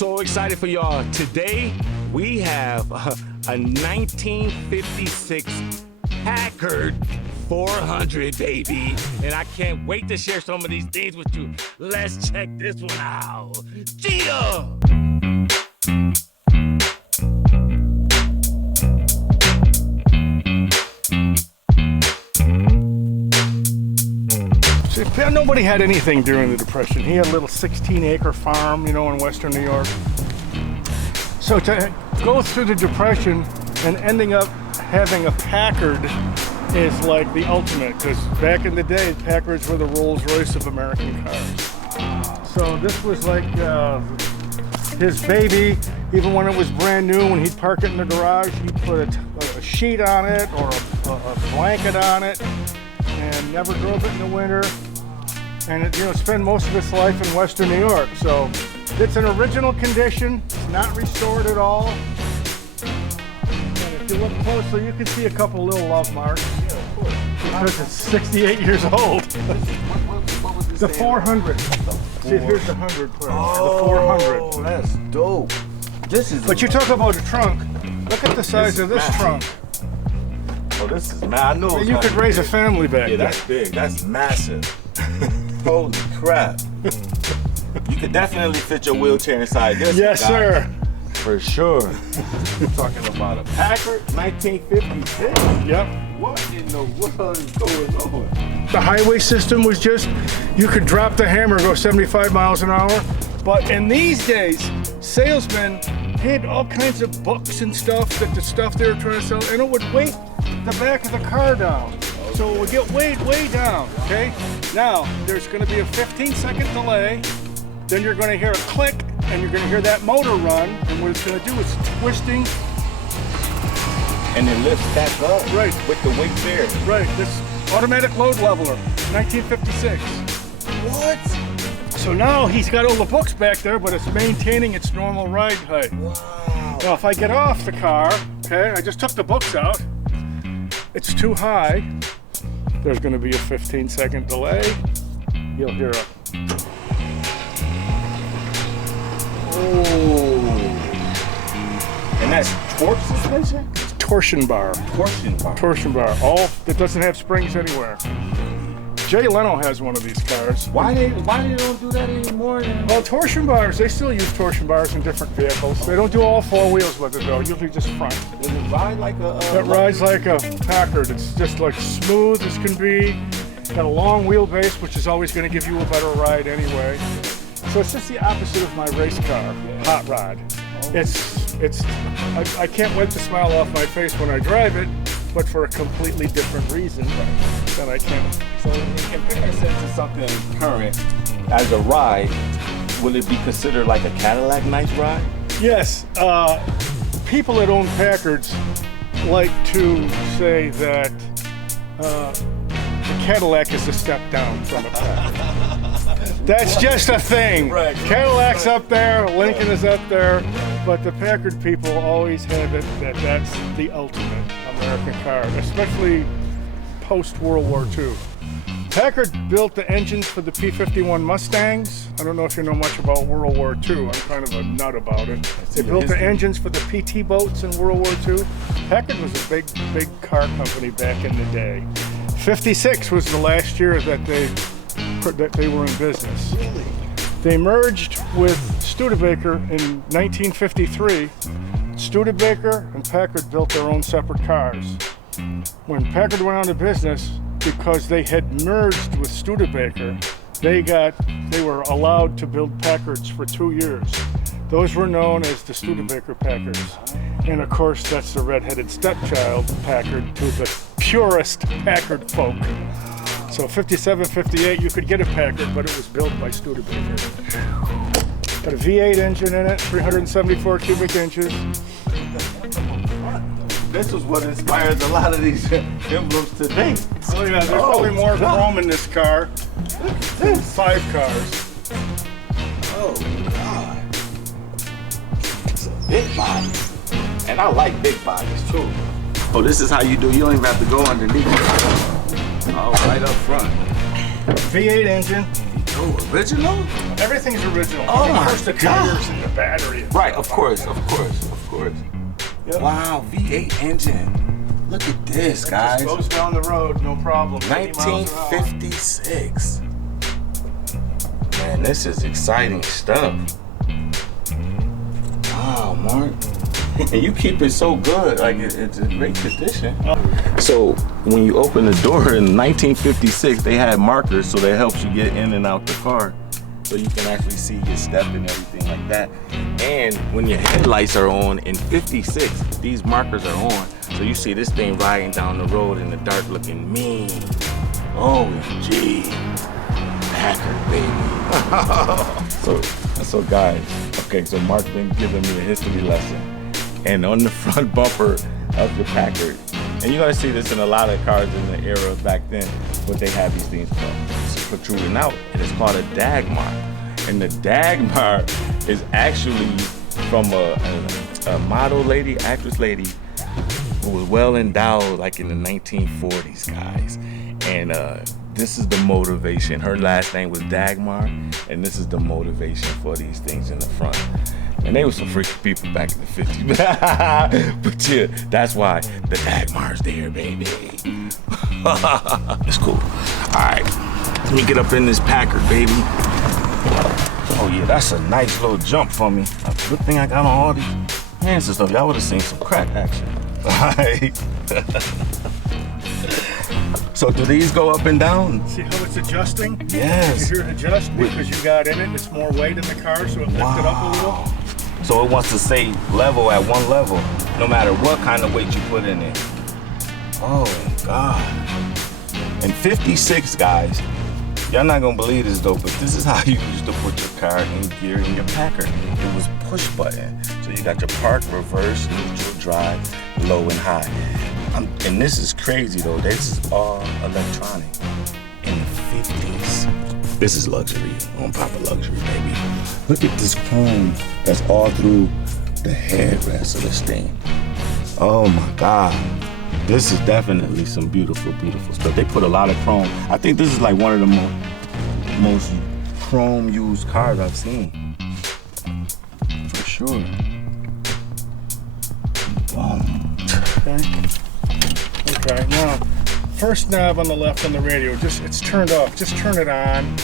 so excited for y'all. Today, we have a 1956 Packard 400, baby. And I can't wait to share some of these things with you. Let's check this one out. Gia! Nobody had anything during the Depression. He had a little 16-acre farm, you know, in Western New York. So to go through the Depression and ending up having a Packard is like the ultimate, because back in the day, Packards were the Rolls Royce of American cars. So this was like his baby. Even when it was brand new, when he'd park it in the garage, he'd put a sheet on it or a blanket on it, and never drove it in the winter. And it, spend most of its life in Western New York. So it's an original condition. It's not restored at all. And if you look closely, you can see a couple little love marks. Yeah, of course. Because it's 68 years old. What was the 400. See, here's the 100 part. The 400. Oh, that's dope. This is. But you talk about a trunk. Look at the size of this trunk. Oh, this is I know. You could raise a family back there. Yeah, that's big. That's massive. Holy crap. You could definitely fit your wheelchair inside this. Yes, sir. For sure. We're talking about a Packard 1956. Yep. What in the world is going on? The highway system was just, you could drop the hammer, go 75 miles an hour. But in these days, salesmen had all kinds of books and stuff, that the stuff they were trying to sell, and it would weight the back of the car down. So it would get way down, okay? Now, there's gonna be a 15-second delay, then you're gonna hear a click, and you're gonna hear that motor run, and what it's gonna do is twisting. And it lifts back up. Right. With the weight there. Right, this automatic load leveler, 1956. What? So now he's got all the books back there, but it's maintaining its normal ride height. Wow. Now, if I get off the car, okay, I just took the books out, it's too high. There's going to be a 15-second delay. You'll hear a... Oh. And that's torque suspension? Torsion bar. Torsion bar. Torsion bar. All that doesn't have springs anywhere. Jay Leno has one of these cars. Why they don't do that anymore? Well, torsion bars, they still use torsion bars in different vehicles. They don't do all four wheels with it though, usually just front. Does it ride like a... It rides like a Packard. It's just like smooth as can be. Got a long wheelbase, which is always going to give you a better ride anyway. So it's just the opposite of my race car, hot rod. I can't wait to smile off my face when I drive it, but for a completely different reason than I can. So in comparison to something current, as a ride, will it be considered like a Cadillac nice ride? Yes, people that own Packards like to say that the Cadillac is a step down from a Packard. That's just a thing. Right. Cadillac's up there, Lincoln is up there, but the Packard people always have it that that's the ultimate American car, especially post-World War II. Packard built the engines for the P-51 Mustangs. I don't know if you know much about World War II. I'm kind of a nut about it. They built the engines for the PT boats in World War II. Packard was a big car company back in the day. 56 was the last year that they were in business. Really? They merged with Studebaker in 1953. Studebaker and Packard built their own separate cars. When Packard went out of business, because they had merged with Studebaker, they were allowed to build Packards for 2 years. Those were known as the Studebaker Packards. And of course, that's the red-headed stepchild Packard to the purest Packard folk. So 57, 58, you could get a Packard, but it was built by Studebaker. Got a V8 engine in it, 374 cubic inches. This is what inspires a lot of these emblems today. Oh yeah, there's probably more chrome in this car. Look at this. 5 cars. Oh, God. It's a big body. And I like big bodies, too. Oh, this is how you do. You don't even have to go underneath. Oh, right up front. V8 engine. Oh, original? Everything's original. Oh my Of course, the God. tires and the battery. And Right, stuff. of course. Yep. Wow, V8 engine. Look at this, guys. Just goes down the road, no problem. 80 miles an hour. 1956. Man, this is exciting stuff. Wow, Mark. And you keep it so good, like it's in great condition. So when you open the door in 1956, they had markers, so that helps you get in and out the car. So you can actually see your step and everything like that. And when your headlights are on in 56, these markers are on. So you see this thing riding down the road in the dark looking mean. OMG. Packard, baby. So guys, okay, so Mark been giving me a history lesson. And on the front bumper of the Packard, and you're gonna see this in a lot of cars in the era back then, but they have these things protruding out, and it's called a Dagmar. And the Dagmar is actually from a model lady, actress lady, who was well endowed like in the 1940s, guys. And this is the motivation. Her last name was Dagmar, and this is the motivation for these things in the front. And they were some freaky people back in the 50s. But yeah, that's why the Dagmar's there, baby. It's cool. All right, let me get up in this Packard, baby. Oh yeah, that's a nice little jump for me. Good thing I got on all these hands and stuff. Y'all would have seen some crack action. All right. So do these go up and down? See how it's adjusting? Yes. You hear it adjust because you got in it. It's more weight in the car, so it lifted up a little. So it wants to stay level at one level, no matter what kind of weight you put in it. Oh God. And 56, guys, y'all not gonna believe this though, but this is how you used to put your car in gear in your Packard. It was push button. So you got your park, reverse, neutral, drive, low and high. And this is crazy though, this is all electronic in the 50s. This is luxury, on proper luxury, baby. Look at this chrome that's all through the headrest of this thing. Oh my God. This is definitely some beautiful, beautiful stuff. They put a lot of chrome. I think this is like one of the most chrome used cars I've seen. For sure. Boom. Okay, now, first knob on the left on the radio, it's turned off. Just turn it on.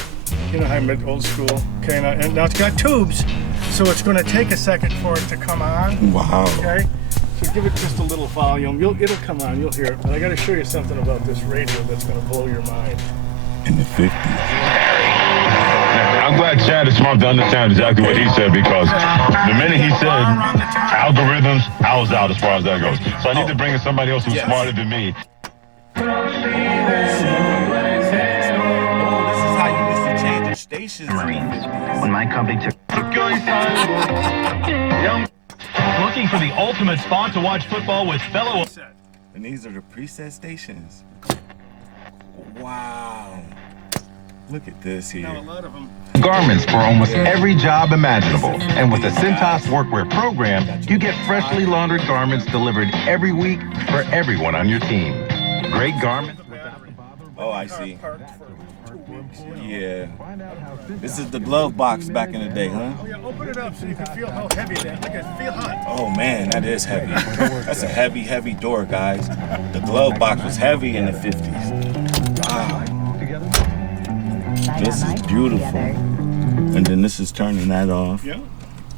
You know how I'm old school. Okay, now it's got tubes, so it's going to take a second for it to come on. Wow. Okay, so give it just a little volume. It'll come on, you'll hear it. But I got to show you something about this radio that's going to blow your mind. In the 50s. I'm glad Chad is smart to understand exactly what he said, because the minute he said algorithms, I was out as far as that goes. So I need to bring in somebody else who's smarter than me. Stations in the 50s. When my company took looking for the ultimate spot to watch football with fellow. And these are the preset stations. Wow. Look at this here. Now, a lot of them. Garments for almost every job imaginable. And with the Cintas Workwear program, you get freshly laundered garments delivered every week for everyone on your team. Great garments. Oh, I see. Yeah. This is the glove box back in the day, huh? Oh yeah, open it up so you can feel how heavy that is. Look at feel hot. Oh man, that is heavy. That's a heavy, heavy door, guys. The glove box was heavy in the 50s. Wow. This is beautiful. And then this is turning that off. Yeah.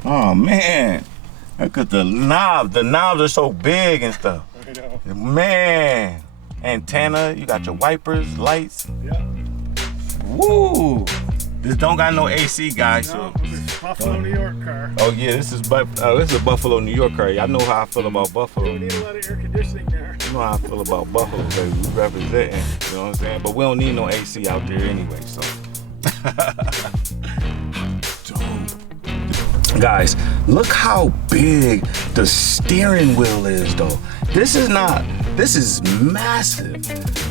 Oh man. Look at the knob. The knobs are so big and stuff. I know. Man. Antenna, you got your wipers, lights. Yeah. Woo! This don't got no AC, guys. No, So. this is Buffalo, New York car. Oh yeah, this is a Buffalo, New York car. Y'all know how I feel about Buffalo. We need a lot of air conditioning there. You know how I feel about Buffalo, baby. We representing, you know what I'm saying? But we don't need no AC out there anyway, so. Guys, look how big the steering wheel is though. This is massive.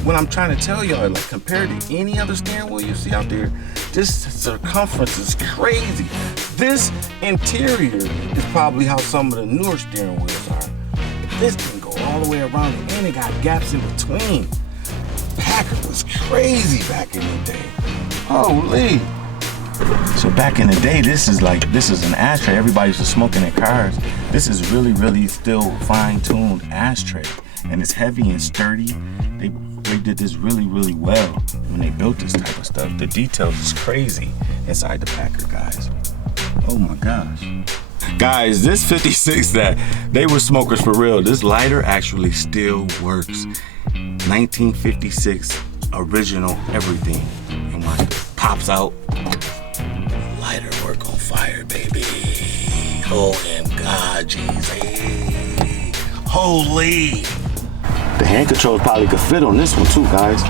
What I'm trying to tell y'all, like compared to any other steering wheel you see out there, this circumference is crazy. This interior is probably how some of the newer steering wheels are. This can go all the way around and it got gaps in between. Packard was crazy back in the day. Holy. So back in the day, this is an ashtray. Everybody used to smoke in their cars. This is really, really still fine-tuned ashtray. And it's heavy and sturdy. They did this really, really well when they built this type of stuff. The details is crazy inside the Packard, guys. Oh my gosh. Guys, this 56 that they were smokers for real. This lighter actually still works. 1956 original everything. And watch it pops out. Lighter work on fire, baby. Oh, and God, jeez. Holy. The hand controls probably could fit on this one too, guys.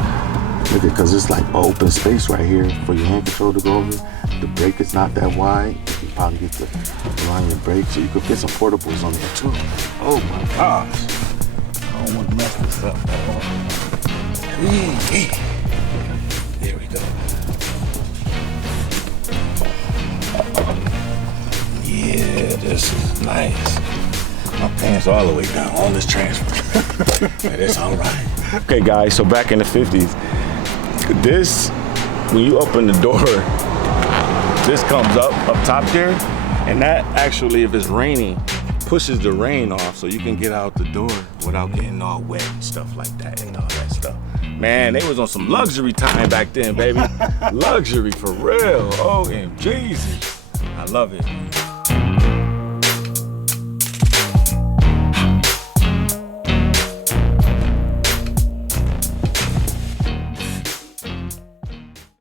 Look at, cause it's like open space right here for your hand control to go over. The brake is not that wide. You can probably get the around your brake, so you could fit some portables on there too. Oh my gosh. I don't want to mess this up at all. There we go. Yeah, this is nice. My pants all the way down, all this transfer. But it's all right. Okay guys, so back in the 50s, this, when you open the door, this comes up top there, and that actually, if it's raining, pushes the rain off so you can get out the door without getting all wet and stuff like that and all that stuff. Man, they was on some luxury time back then, baby. Luxury for real. OMG. I love it.